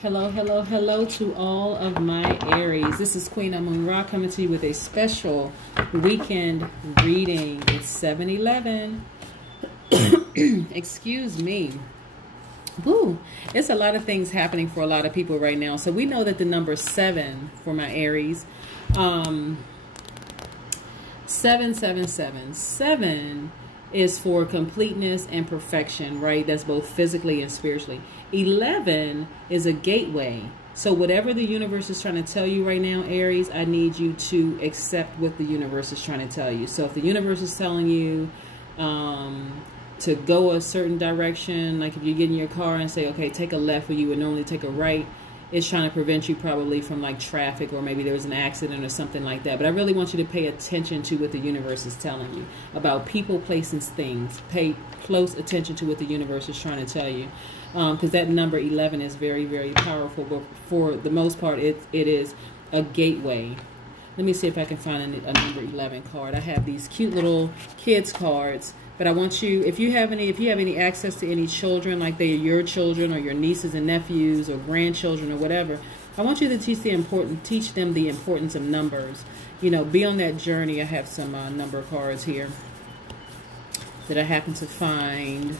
Hello, hello, hello to all of my Aries. This is Queen Amun Ra coming to you with a special weekend reading. It's 7/11. Excuse me. Woo. It's a lot of things happening for a lot of people right now. So we know that the number 7 for my Aries, 777. 7 is for completeness and perfection, right? That's both physically and spiritually. 11 is a gateway. So whatever the universe is trying to tell you right now, Aries, I need you to accept what the universe is trying to tell you. So if the universe is telling you to go a certain direction, like if you get in your car and say, okay, take a left where you would normally take a right, it's trying to prevent you probably from like traffic, or maybe there was an accident or something like that. But I really want you to pay attention to what the universe is telling you about people, places, things. Pay close attention to what the universe is trying to tell you, because that number 11 is very, very powerful. But for the most part, it is a gateway. Let me see if I can find a number 11 card. I have these cute little kids cards. But I want you, if you have any access to any children, like they're your children or your nieces and nephews or grandchildren or whatever, I want you to teach them the importance of numbers. You know, be on that journey. I have some number cards here that I happen to find.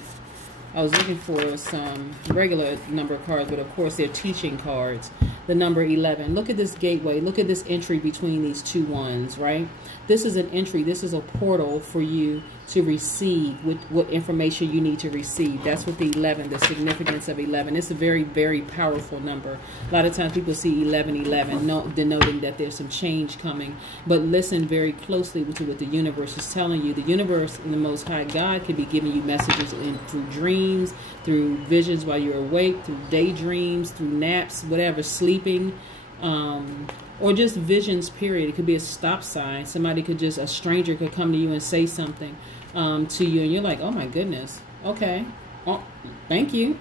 I was looking for some regular number cards, but of course they're teaching cards. The number 11. Look at this gateway. Look at this entry between these two ones, right? This is an entry. This is a portal for you to receive what information you need to receive. That's what the 11, the significance of 11. It's a very, very powerful number. A lot of times people see 1111, denoting that there's some change coming. But listen very closely to what the universe is telling you. The universe and the Most High God could be giving you messages through dreams, through visions while you're awake, through daydreams, through naps, whatever, sleeping, or just visions, period. It could be a stop sign. Somebody could a stranger could come to you and say something to you, and you're like, oh my goodness, okay, oh, thank you.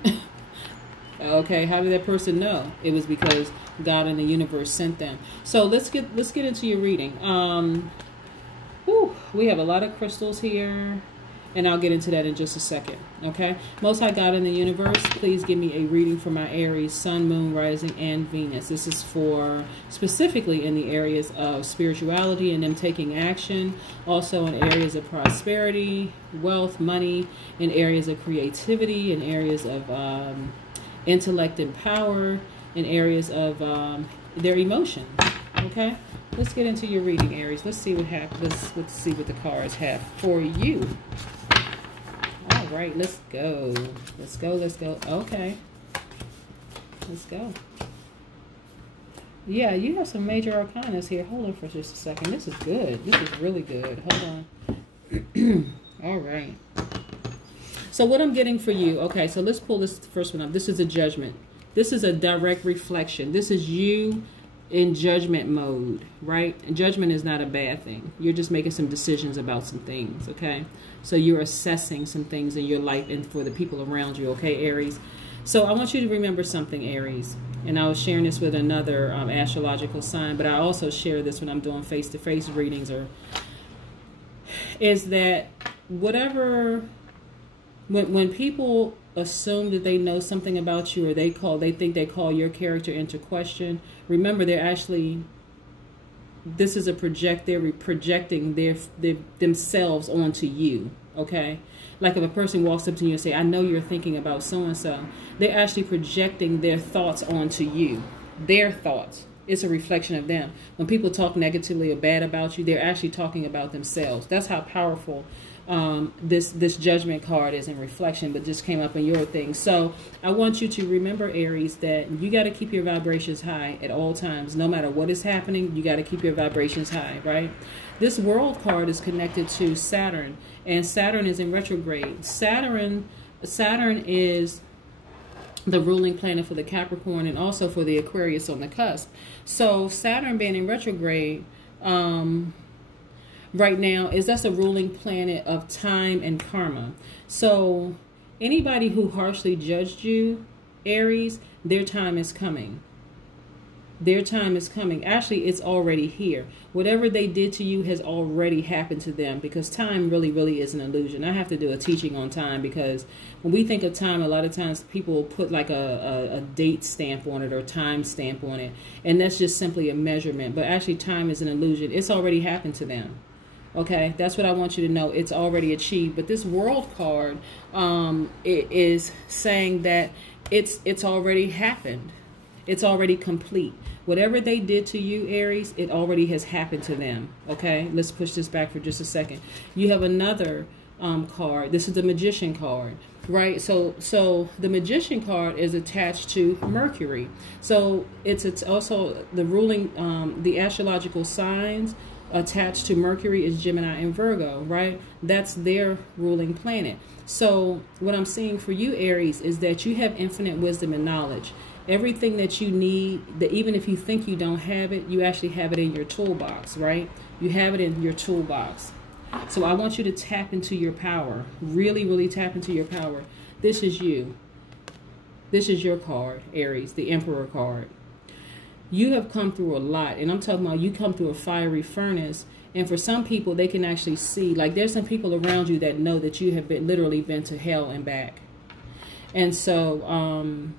Okay, how did that person know? It was because God and the universe sent them. So let's get into your reading. We have a lot of crystals here, and I'll get into that in just a second, okay? Most High God in the universe, please give me a reading for my Aries, Sun, Moon, Rising, and Venus. This is for specifically in the areas of spirituality and them taking action, also in areas of prosperity, wealth, money, in areas of creativity, in areas of intellect and power, in areas of their emotions, okay? Let's get into your reading, Aries. Let's see what happens. Let's see what the cards have for you. All right, let's go. Let's go. Let's go. Okay. Let's go. Yeah, you have some major arcanas here. Hold on for just a second. This is good. This is really good. Hold on. All right. So what I'm getting for you. Okay, so let's pull this first one up. This is a judgment. This is a direct reflection. This is you in judgment mode, right? And judgment is not a bad thing. You're just making some decisions about some things, okay? So you're assessing some things in your life and for the people around you, okay, Aries? So I want you to remember something, Aries. And I was sharing this with another astrological sign, but I also share this when I'm doing face-to-face readings, is that whatever, when people assume that they know something about you, or they think they call your character into question, remember they're actually, this is they're projecting themselves onto you, okay? Like if a person walks up to you and say, I know you're thinking about so-and-so, they're actually projecting their thoughts onto you, their thoughts. It's a reflection of them. When people talk negatively or bad about you, they're actually talking about themselves. That's how powerful this judgment card is in reflection, but just came up in your thing. So I want you to remember, Aries, that you got to keep your vibrations high at all times. No matter what is happening, you got to keep your vibrations high, right? This world card is connected to Saturn, and Saturn is in retrograde. Saturn is the ruling planet for the Capricorn and also for the Aquarius on the cusp. So Saturn being in retrograde right now that's a ruling planet of time and karma. So anybody who harshly judged you, Aries, their time is coming. Their time is coming. Actually, it's already here. Whatever they did to you has already happened to them, because time really, really is an illusion. I have to do a teaching on time, because when we think of time, a lot of times people put like a date stamp on it or time stamp on it. And that's just simply a measurement. But actually, time is an illusion. It's already happened to them. Okay, that's what I want you to know. It's already achieved. But this world card, it is saying that it's already happened. It's already complete. Whatever they did to you, Aries, it already has happened to them. Okay, let's push this back for just a second. You have another card. This is the Magician card, right? So the Magician card is attached to Mercury. So it's also the ruling, the astrological signs attached to Mercury is Gemini and Virgo, right? That's their ruling planet. So what I'm seeing for you, Aries, is that you have infinite wisdom and knowledge. Everything that you need, that even if you think you don't have it, you actually have it in your toolbox, right? You have it in your toolbox. So I want you to tap into your power. Really, really tap into your power. This is you. This is your card, Aries, the Emperor card. You have come through a lot, and I'm talking about you come through a fiery furnace. And for some people, they can actually see, like there's some people around you that know that you have been literally been to hell and back. And so,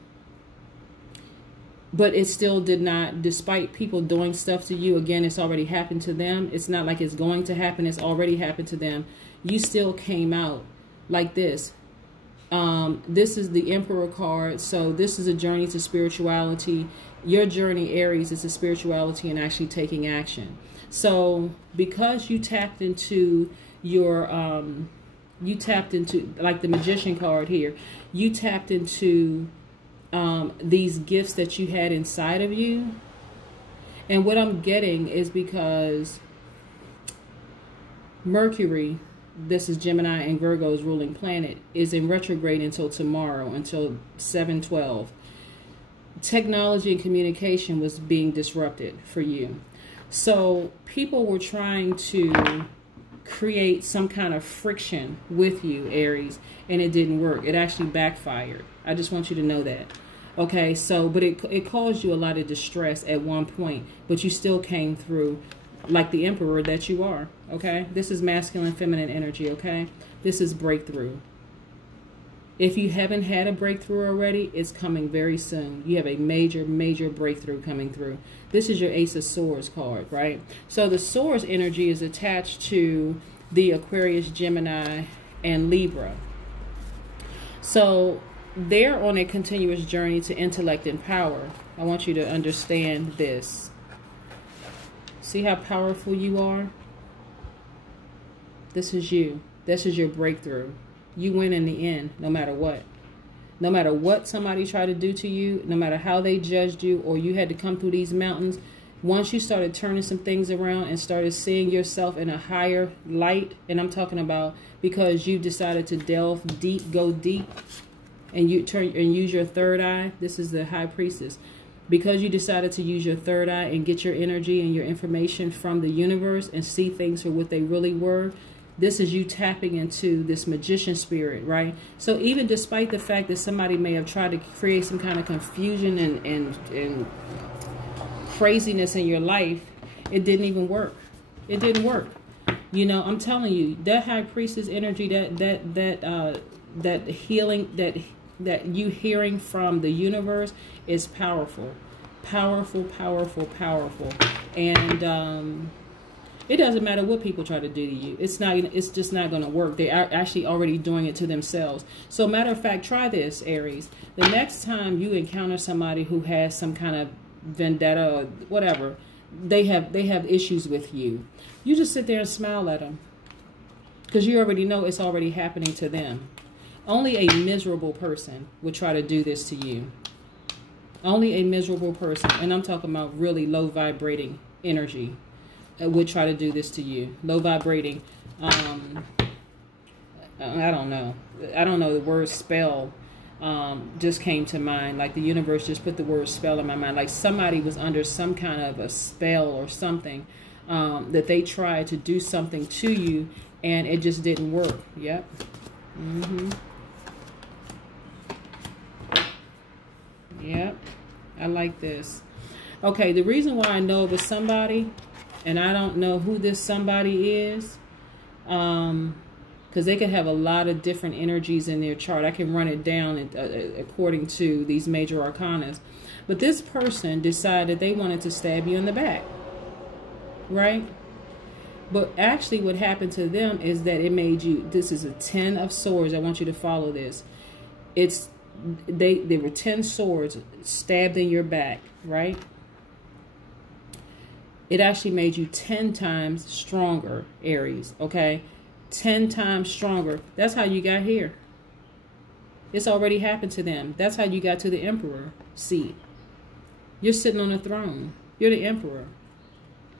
but it still did not, despite people doing stuff to you, again, it's already happened to them. It's not like it's going to happen. It's already happened to them. You still came out like this. This is the Emperor card. So this is a journey to spirituality. Your journey, Aries, is to spirituality and actually taking action. So because you tapped into your, like the Magician card here, you tapped into these gifts that you had inside of you. And what I'm getting is because Mercury, this is Gemini and Virgo's ruling planet, is in retrograde until tomorrow, until 7/12. Technology and communication was being disrupted for you. So people were trying to create some kind of friction with you, Aries, and it didn't work. It actually backfired. I just want you to know that. Okay, so, but it caused you a lot of distress at one point, but you still came through like the Emperor that you are. Okay, this is masculine, feminine energy. Okay, this is breakthrough. If you haven't had a breakthrough already, it's coming very soon. You have a major, major breakthrough coming through. This is your Ace of Swords card, right? So the Swords energy is attached to the Aquarius, Gemini, and Libra. So they're on a continuous journey to intellect and power. I want you to understand this. See how powerful you are? This is you. This is your breakthrough. You win in the end, no matter what. No matter what somebody tried to do to you, no matter how they judged you, or you had to come through these mountains, once you started turning some things around and started seeing yourself in a higher light, and I'm talking about because you decided to delve deep, go deep, and you turn and use your third eye. This is the High Priestess. Because you decided to use your third eye and get your energy and your information from the universe and see things for what they really were, this is you tapping into this magician spirit, right? So even despite the fact that somebody may have tried to create some kind of confusion and craziness in your life, it didn't even work. It didn't work. You know, I'm telling you, that High Priestess energy, that healing, that you hearing from the universe is powerful. Powerful, powerful, powerful. And it doesn't matter what people try to do to you. It's just not going to work. They are actually already doing it to themselves. So matter of fact, try this, Aries. The next time you encounter somebody who has some kind of vendetta or whatever, they have issues with you, you just sit there and smile at them, because you already know it's already happening to them. Only a miserable person would try to do this to you. Only a miserable person, and I'm talking about really low vibrating energy, would try to do this to you. Low vibrating, I don't know. The word spell just came to mind. Like the universe just put the word spell in my mind. Like somebody was under some kind of a spell or something, that they tried to do something to you and it just didn't work. Yep. Yep. I like this. Okay, the reason why I know it was somebody, and I don't know who this somebody is, because they could have a lot of different energies in their chart. I can run it down according to these major arcana. But this person decided they wanted to stab you in the back, right? But actually what happened to them is that it made you, this is a 10 of swords. I want you to follow this. They were 10 swords stabbed in your back, right? It actually made you 10 times stronger, Aries, okay? 10 times stronger. That's how you got here. It's already happened to them. That's how you got to the emperor seat. You're sitting on a throne. You're the emperor.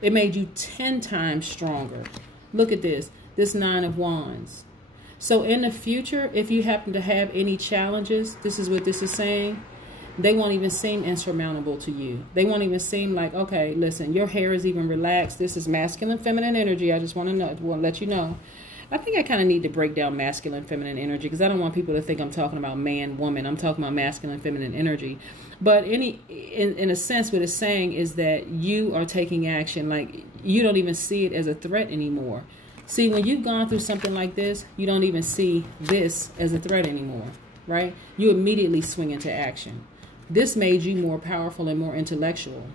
It made you 10 times stronger. Look at this. This 9 of Wands. So in the future, if you happen to have any challenges, this is what this is saying. They won't even seem insurmountable to you. They won't even seem like, okay, listen, your hair is even relaxed. This is masculine, feminine energy. I just want to let you know. I think I kind of need to break down masculine, feminine energy because I don't want people to think I'm talking about man, woman. I'm talking about masculine, feminine energy. But in a sense, what it's saying is that you are taking action. Like you don't even see it as a threat anymore. See, when you've gone through something like this, you don't even see this as a threat anymore, right? You immediately swing into action. This made you more powerful and more intellectual.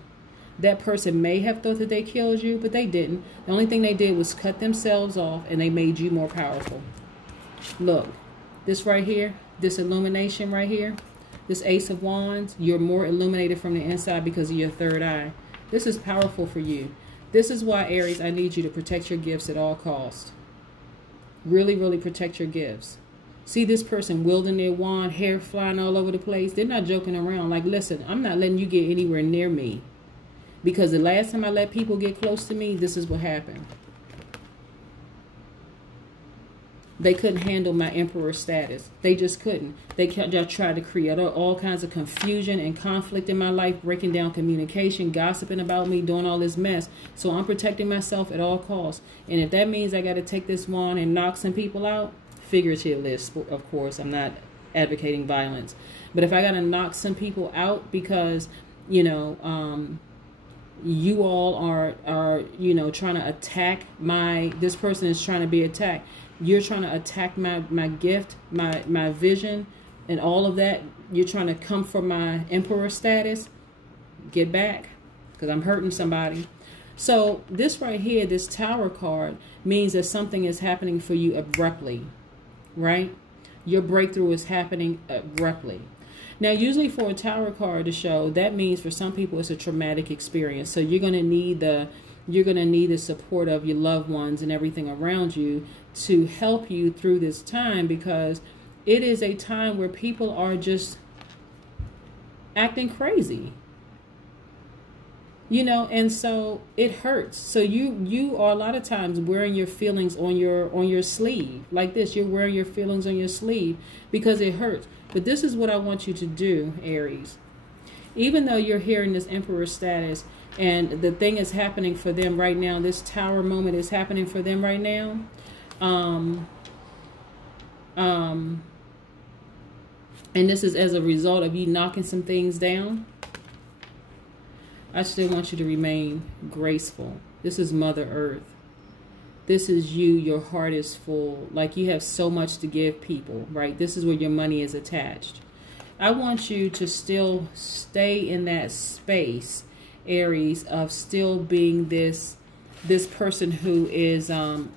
That person may have thought that they killed you, but they didn't. The only thing they did was cut themselves off, and they made you more powerful. Look, this right here, this illumination right here, this Ace of Wands, you're more illuminated from the inside because of your third eye. This is powerful for you. This is why, Aries, I need you to protect your gifts at all costs. Really, really protect your gifts. See this person wielding their wand, hair flying all over the place. They're not joking around. Like, listen, I'm not letting you get anywhere near me. Because the last time I let people get close to me, this is what happened. They couldn't handle my emperor status. They just couldn't. They tried to create all kinds of confusion and conflict in my life, breaking down communication, gossiping about me, doing all this mess. So I'm protecting myself at all costs. And if that means I got to take this wand and knock some people out, figuratively, of course, I'm not advocating violence. But if I got to knock some people out because, you know, you all are you know, trying to attack this person is trying to be attacked. You're trying to attack my gift, my vision, and all of that. You're trying to come for my emperor status. Get back, because I'm hurting somebody. So this right here, this Tower card, means that something is happening for you abruptly, right? Your breakthrough is happening abruptly. Now, usually for a Tower card to show, that means for some people it's a traumatic experience. So you're going to need the support of your loved ones and everything around you to help you through this time, because it is a time where people are just acting crazy. You know, and so it hurts. So you are a lot of times wearing your feelings on your sleeve. Like this, you're wearing your feelings on your sleeve because it hurts. But this is what I want you to do, Aries. Even though you're here in this emperor status and the thing is happening for them right now, this Tower moment is happening for them right now. And this is as a result of you knocking some things down. I still want you to remain graceful. This is Mother Earth. This is you. Your heart is full. Like you have so much to give people, right? This is where your money is attached. I want you to still stay in that space, Aries, of still being this person who is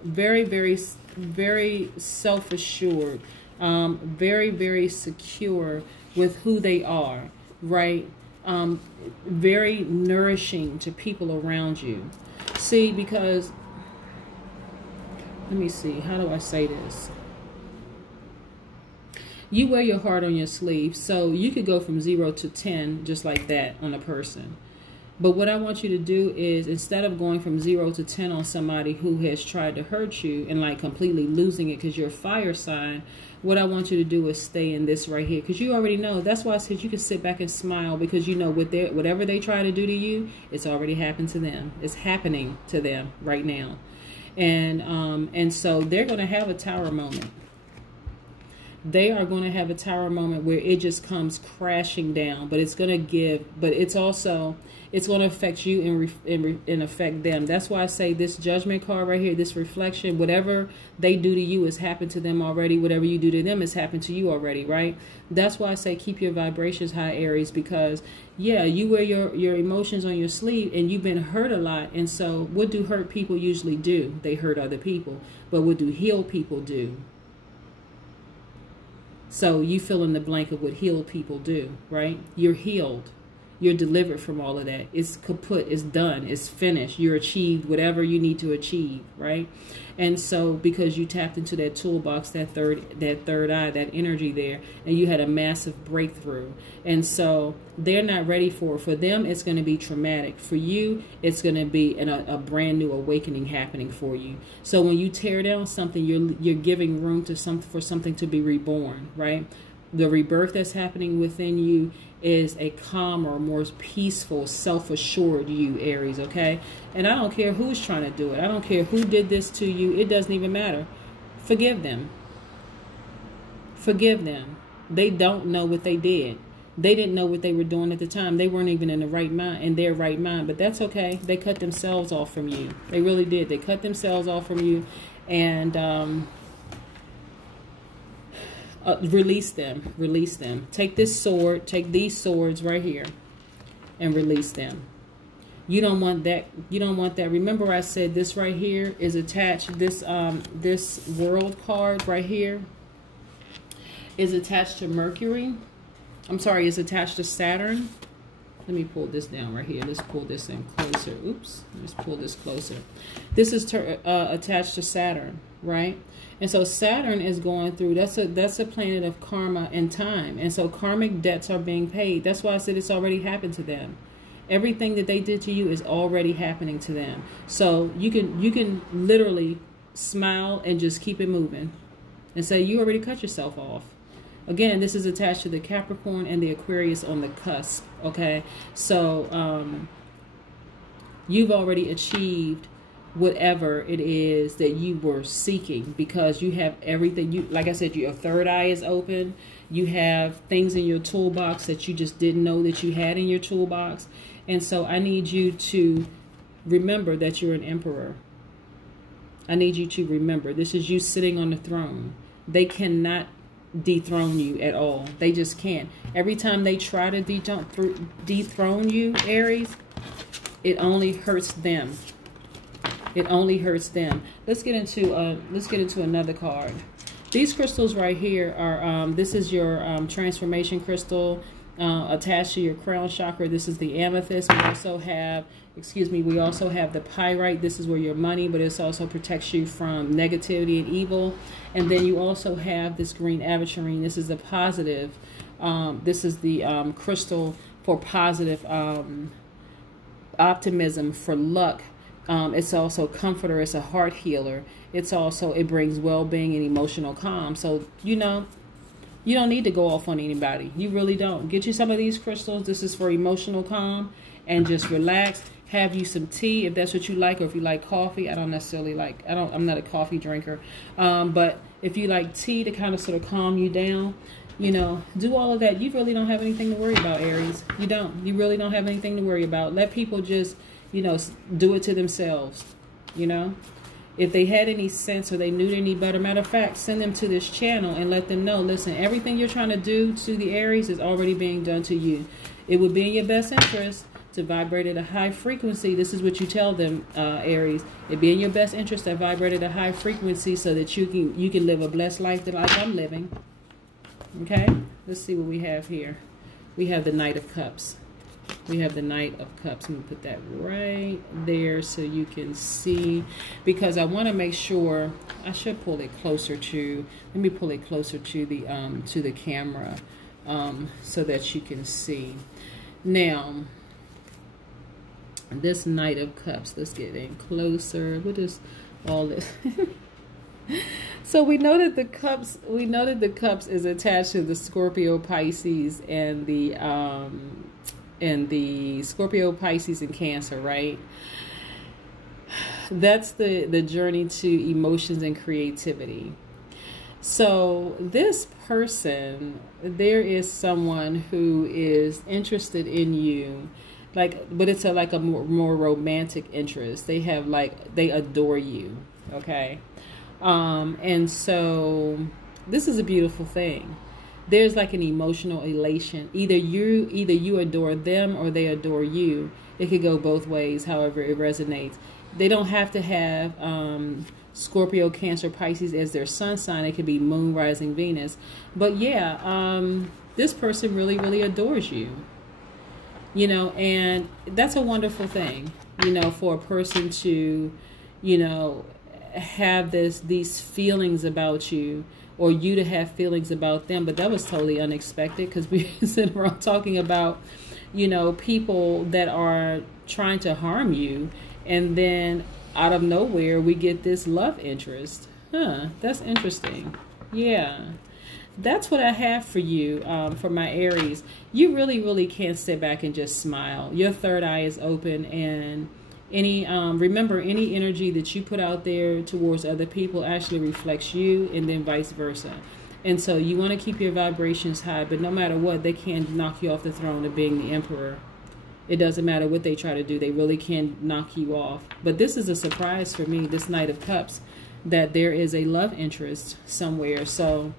very, very, very self-assured, very, very secure with who they are, right? Very nourishing to people around you. See, because, let me see, how do I say this? You wear your heart on your sleeve, so you could go from 0 to 10 just like that on a person. But what I want you to do is, instead of going from 0 to 10 on somebody who has tried to hurt you and like completely losing it because you're a fire sign, what I want you to do is stay in this right here, because you already know. That's why I said you can sit back and smile, because you know whatever they try to do to you, it's already happened to them. It's happening to them right now. And so they're going to have a Tower moment. they are going to have a tower moment where it just comes crashing down, but it's going to give, but it's also, it's going to affect you and affect them. That's why I say this judgment card right here, this reflection, whatever they do to you has happened to them already. Whatever you do to them has happened to you already, right? That's why I say keep your vibrations high, Aries, because yeah, you wear your emotions on your sleeve and you've been hurt a lot. And so what do hurt people usually do? They hurt other people. But what do healed people do? So you fill in the blank of what healed people do, right? You're healed. You're delivered from all of that. It's kaput. It's done. It's finished. You're achieved whatever you need to achieve, right? And so because you tapped into that toolbox, that third eye, that energy there, and you had a massive breakthrough. And so they're not ready for it. For them, it's going to be traumatic. For you, it's going to be a brand new awakening happening for you. So when you tear down something, you're giving room to for something to be reborn, right? The rebirth that's happening within you is a calmer, more peaceful, self-assured you, Aries, okay? And I don't care who's trying to do it. I don't care who did this to you. It doesn't even matter. Forgive them. Forgive them. They don't know what they did. They didn't know what they were doing at the time. They weren't even in the right mind, in their right mind. But that's okay. They cut themselves off from you. They really did. They cut themselves off from you, and release them. Release them. Take this sword. Take these swords right here and release them. You don't want that. You don't want that. Remember I said this right here is attached. This this world card right here is attached to Mercury. I'm sorry, is attached to Saturn. Let me pull this down right here. Let's pull this in closer. Oops. Let's pull this closer. This is attached to Saturn, right? And so Saturn is going through, that's a planet of karma and time. And so karmic debts are being paid. That's why I said it's already happened to them. Everything that they did to you is already happening to them. So you can literally smile and just keep it moving and say you already cut yourself off. Again, this is attached to the Capricorn and the Aquarius on the cusp, okay? So you've already achieved whatever it is that you were seeking, because you have everything. You, like I said, your third eye is open. You have things in your toolbox that you just didn't know that you had in your toolbox. And so I need you to remember that you're an emperor. I need you to remember this is you sitting on the throne. They cannot dethrone you at all. They just can't. Every time they try to dethrone you, Aries, it only hurts them. It only hurts them. Let's get into another card. These crystals right here are this is your transformation crystal attached to your crown chakra. This is the amethyst. We also have, we also have the pyrite. This is where your money, but it also protects you from negativity and evil. And then you also have this green aventurine. This is the positive. This is the crystal for positive optimism, for luck. It's also a comforter. It's a heart healer. It's also, it brings well-being and emotional calm. So, you know, you don't need to go off on anybody. You really don't. Get you some of these crystals. This is for emotional calm, and just relax. Have you some tea if that's what you like, or if you like coffee. I don't necessarily like, I'm not a coffee drinker. But if you like tea to kind of sort of calm you down, you know, do all of that. You really don't have anything to worry about, Aries. You don't. You really don't have anything to worry about. Let people just, you know, do it to themselves, you know. If they had any sense or they knew they need better, matter of fact, send them to this channel and let them know, listen, everything you're trying to do to the Aries is already being done to you. It would be in your best interest to vibrate at a high frequency. This is what you tell them, Aries. It'd be in your best interest to vibrate at a high frequency so that you can live a blessed life that like I'm living. Okay? Let's see what we have here. We have the Knight of Cups. We have the Knight of Cups. I'm going to put that right there so you can see, because I want to make sure, I should pull it closer to, let me pull it closer to the camera so that you can see. Now, this Knight of Cups, let's get in closer. What is all this? So we know that the cups is attached to the Scorpio, Pisces, and the Scorpio, Pisces, and Cancer, right? That's the journey to emotions and creativity. So this person, there is someone who is interested in you, like, but it's like a more romantic interest. They have like, they adore you. Okay. And so this is a beautiful thing. There's like an emotional elation. Either you adore them or they adore you. It could go both ways, however it resonates. They don't have to have Scorpio, Cancer, Pisces as their sun sign. It could be Moon, Rising, Venus. But yeah, this person really, really adores you. You know, and that's a wonderful thing, you know, for a person to, you know, have these feelings about you, or you to have feelings about them. But that was totally unexpected, because we sit around talking about, you know, people that are trying to harm you, and then out of nowhere we get this love interest. That's interesting. Yeah, that's what I have for you, for my Aries. You really, really can't sit back and just smile. Your third eye is open, and remember, any energy that you put out there towards other people actually reflects you, and then vice versa. And so you want to keep your vibrations high, but no matter what, they can't knock you off the throne of being the emperor. It doesn't matter what they try to do. They really can't knock you off. But this is a surprise for me, this Knight of Cups, that there is a love interest somewhere. So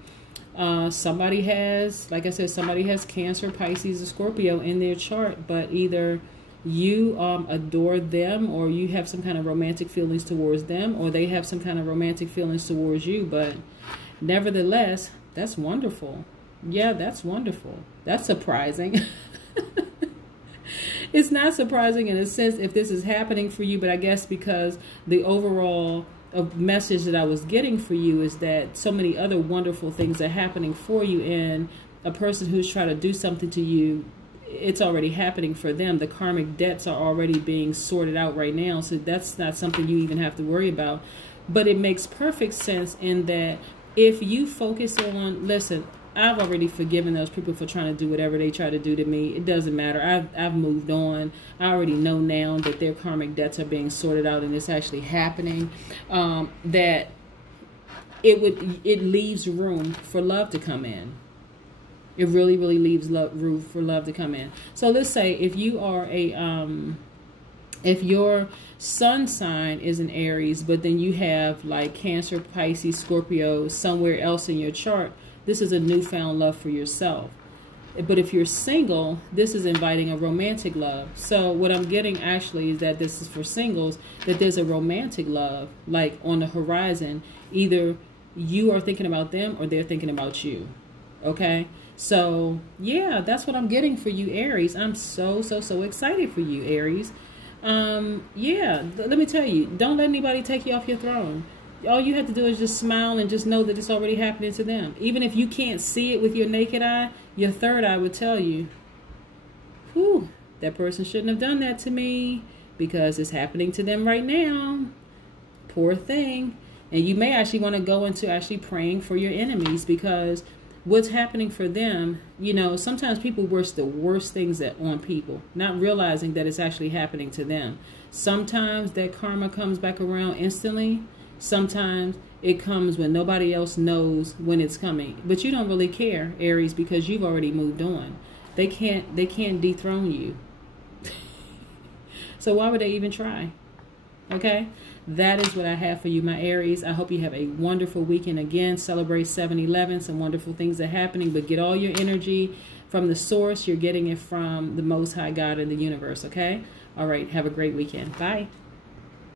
somebody has, like I said, somebody has Cancer, Pisces, or Scorpio in their chart, but either you adore them, or you have some kind of romantic feelings towards them, or they have some kind of romantic feelings towards you. But nevertheless, that's wonderful. Yeah, that's wonderful. That's surprising. It's not surprising in a sense if this is happening for you, but I guess because the overall message that I was getting for you is that so many other wonderful things are happening for you, and a person who's trying to do something to you, it's already happening for them. The karmic debts are already being sorted out right now, so that's not something you even have to worry about. But it makes perfect sense in that if you focus on, listen, I've already forgiven those people for trying to do whatever they try to do to me. It doesn't matter. I've moved on. I already know now that their karmic debts are being sorted out, and it's actually happening. That it leaves room for love to come in. It really, really leaves room for love to come in. So let's say if you are if your sun sign is an Aries, but then you have like Cancer, Pisces, Scorpio somewhere else in your chart, this is a newfound love for yourself. But if you're single, this is inviting a romantic love. So what I'm getting actually is that this is for singles, that there's a romantic love like on the horizon. Either you are thinking about them or they're thinking about you. Okay? So yeah, that's what I'm getting for you, Aries. I'm so excited for you, Aries. Yeah, let me tell you, don't let anybody take you off your throne. All you have to do is just smile and just know that it's already happening to them. Even if you can't see it with your naked eye, your third eye would tell you, whew, that person shouldn't have done that to me, because it's happening to them right now. Poor thing. And you may actually want to go into actually praying for your enemies, because what's happening for them, you know, sometimes people wish the worst things on people, not realizing that it's actually happening to them. Sometimes that karma comes back around instantly. Sometimes it comes when nobody else knows when it's coming. But you don't really care, Aries, because you've already moved on. They can't dethrone you. So why would they even try? Okay? That is what I have for you, my Aries. I hope you have a wonderful weekend. Again, celebrate 7/11. Some wonderful things are happening, but get all your energy from the source. You're getting it from the Most High God in the universe, okay? All right, have a great weekend. Bye.